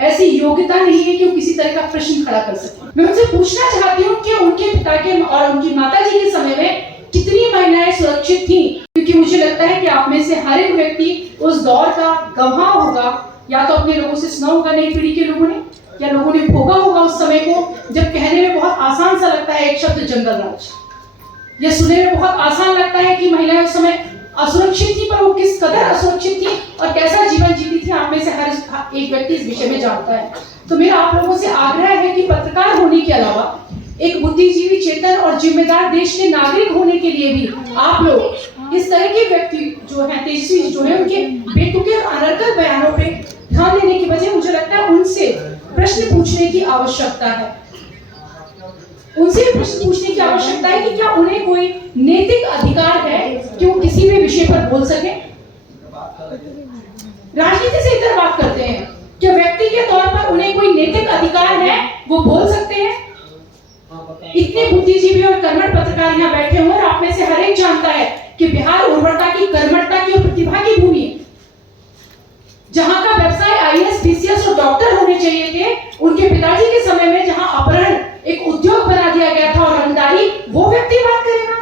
ऐसी योग्यता नहीं है कि वो किसी तरह का प्रश्न खड़ा कर सके। मैं उनसे पूछना चाहती हूँ कि उनके पिता के और उनकी माताजी के समय में कितनी महिलाएं सुरक्षित थी, क्योंकि मुझे लगता है कि आप में से हर एक व्यक्ति उस दौर का गवाह होगा, या तो अपने लोगों से सुना होगा, नई पीढ़ी के लोगों ने, या लोगों ने भोगा होगा उस समय को जब कहने में बहुत आसान सा लगता है एक शब्द जंगल राज, यह सुनने में बहुत आसान लगता है कि महिलाएं उस समय असुरक्षित थी, पर वो किस कदर असुरक्षित थी और कैसा जीवन जीती थी, आप में से हर एक व्यक्ति इस विषय में जानता है। तो मेरा आप लोगों से आग्रह है कि पत्रकार होने के अलावा एक बुद्धिजीवी, चेतन और जिम्मेदार देश के नागरिक होने के लिए भी आप लोग इस तरह के व्यक्ति जो है, तेजस्वी जो है, उनके बेतुके और अनर्गल बयानों पे ध्यान देने की बजाय मुझे लगता है उनसे प्रश्न पूछने की आवश्यकता है। उनसे प्रश्न पूछने की आवश्यकता है कि क्या उन्हें कोई नैतिक अधिकार है कि वो किसी भी विषय पर बोल सके। राजनीति से इधर बात करते हैं, क्या व्यक्ति के तौर पर उन्हें कोई नैतिक अधिकार है, वो बोल सकते हैं? इतने बुद्धिजीवी और कर्मठ पत्रकार यहाँ बैठे हुए, और आप में से हर एक जानता है कि बिहार उर्वरता की, कर्मठता की और प्रतिभा की भूमि है। जहां का व्यवसाय आईएएस, बीसीएस और डॉक्टर होने चाहिए थे, उनके पिताजी के समय में जहां अपहरण एक उद्योग बना दिया गया था और रंगदारी, वो व्यक्ति बात करेगा।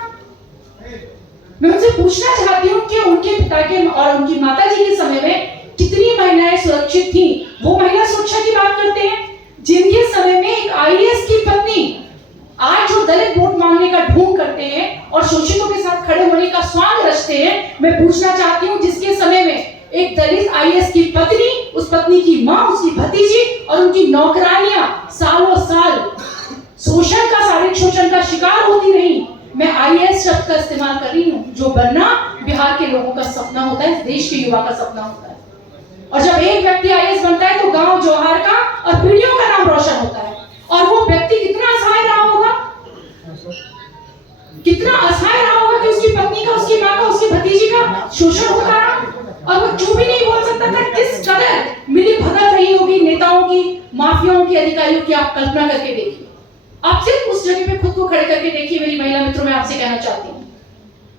मैं उनसे पूछना चाहती हूँ कि उनके पिता के और उनकी माताजी के समय में कितनी महिलाएं सुरक्षित थी। वो महिला सुरक्षा की बात करते हैं जिनके समय में एक आईएएस की पत्नी आज जो दलित वोट मांगने का ढोंग करते हैं और शोषितों के साथ खड़े होने का स्वांग रचते हैं, मैं पूछना चाहती हूँ जिसके समय में एक दलित आईएएस की पत्नी, उस पत्नी की मां, उसकी भतीजी और उनकी नौकरानियां सालों साल शोषण का, शारीरिक शोषण का शिकार होती रही। मैं आईएएस शब्द का इस्तेमाल कर रही हूँ, जो बनना बिहार के लोगों का सपना होता है, देश के युवा का सपना होता है। और जब एक व्यक्ति आईएएस बनता है तो गांव जौहार का और पीढ़ियों का नाम रोशन होता है। और वो व्यक्ति कितना असहाय रहा होगा, कितना असहाय रहा होगा कि उसकी पत्नी का, उसकी मां का, उसकी भतीजी का शोषण होता रहा और वो चुप भी नहीं बोल सकता था। किस कदर मिली भगत रही होगी नेताओं की, माफियाओं की, अधिकारियों की, आप कल्पना करके देखिए। आप सिर्फ उस जगह पे खुद को खड़े करके देखिए। मेरी महिला मित्रों, मैं आपसे कहना चाहती हूँ,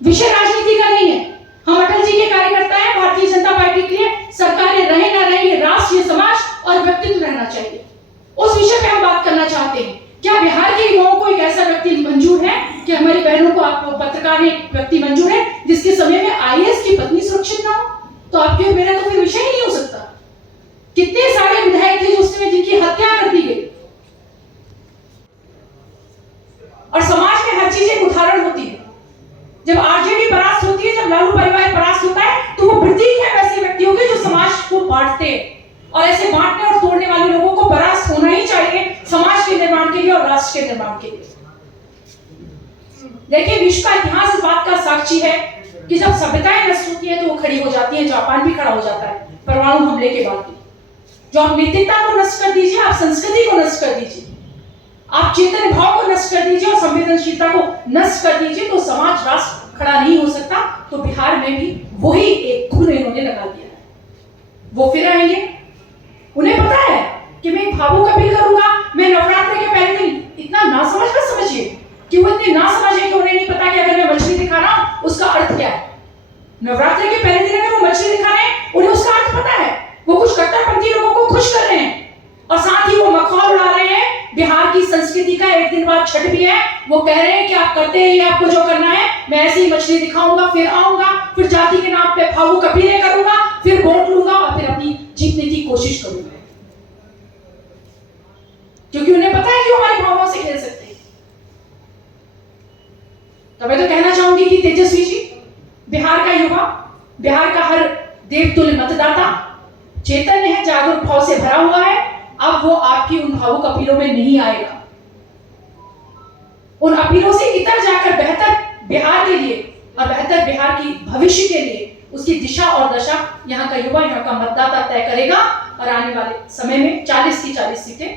विषय राजनीति का नहीं है। हम अटल जी के कार्यकर्ता हैं। भारतीय जनता पार्टी के लिए सरकारें रहे ना रहे, ये राष्ट्र, ये समाज और व्यक्तित्व रहना चाहिए। उस विषय पे हम बात करना चाहते हैं। क्या बिहार के युवाओं को एक ऐसा व्यक्ति मंजूर है कि हमारी बहनों को, आप पत्रकार हैं, व्यक्ति मंजूर है जिसके समय में आईएएस की पत्नी सुरक्षित ना हो? तो आपके और मेरा तो कोई विषय ही नहीं हो सकता। कितने सारे विधायक थे जिनकी हत्या कर दी गई। और समाज में हर चीज एक उदाहरण होती है। जब आरजेडी परास्त होती है, जब लालू परिवार परास्त होता है, तो वो प्रतीक है वैसे व्यक्तियों के जो समाज को बांटते हैं। और ऐसे बांटने और तोड़ने वाले लोगों को परास्त होना ही चाहिए, समाज के निर्माण के लिए और राष्ट्र के निर्माण के लिए। देखिए, विश्व का इतिहास इस बात का साक्षी है कि जब सभ्यताएं नष्ट होती है तो वो खड़ी हो जाती है। जापान भी खड़ा हो जाता है परमाणु हमले के बाद भी। जो आप नैतिकता को नष्ट कर दीजिए, आप संस्कृति को नष्ट कर दीजिए, आप चेतन भाव को नष्ट कर दीजिए और संवेदनशीलता को नष्ट कर दीजिए, तो समाज, राष्ट्र खड़ा नहीं हो सकता। तो बिहार में भी वही एक खून इन्होंने लगा दिया है। वो फिर आएंगे। उन्हें पता है कि मैं भावुक अपील करूंगा, मैं नवरात्रि के पहले दिन, इतना नासमझ मत समझिए कि वो इतने नासमझ है कि उन्हें नहीं पता कि अगर मैं मछली दिखा रहा हूं उसका अर्थ क्या है। नवरात्रि के पहले दिन अगर वो मछली दिखा रहे हैं, उन्हें उसका अर्थ पता है। वो कुछ कट्टरपंथी लोगों को खुश कर रहे हैं और साथ ही वो मखौल उड़ा रहे हैं। बिहार की संस्कृति का एक दिन बाद छठ भी है। वो कह रहे हैं कि आप करते रहिए, आपको जो करना है, मैं ऐसे ही मछली दिखाऊंगा, फिर आऊंगा, फिर जाति के नाम पे भावुक अपीलें करूंगा, फिर वोट लूंगा और फिर अपनी जीतने की कोशिश करूंगा। क्योंकि उन्हें पता है कि वो हमारी भावनाओं से खेल सकते हैं। तो मैं तो कहना चाहूंगी कि तेजस्वी जी, बिहार का युवा, बिहार का हर देवतुल्य मतदाता चैतन्य है, जागरूक भाव से भरा हुआ है। अब वो आपकी उन भावुक अपीलों में नहीं आएगा। उन अपीलों से इतर जाकर बेहतर बिहार के लिए और बेहतर बिहार की भविष्य के लिए उसकी दिशा और दशा यहाँ का युवा, यहाँ का मतदाता तय करेगा। और आने वाले समय में 40 की 40 सीटें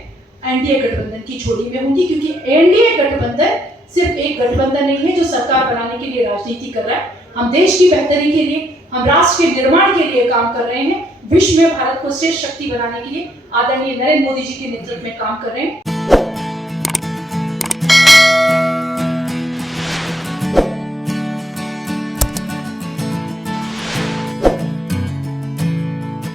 एनडीए गठबंधन की झोली में होंगी, क्योंकि एनडीए गठबंधन सिर्फ एक गठबंधन नहीं है जो सरकार बनाने के लिए राजनीति कर रहा है। हम देश की बेहतरी के लिए, हम राष्ट्र के निर्माण के लिए काम कर रहे हैं। विश्व में भारत को श्रेष्ठ शक्ति बनाने के लिए आदरणीय नरेंद्र मोदी जी के नेतृत्व में काम कर रहे हैं।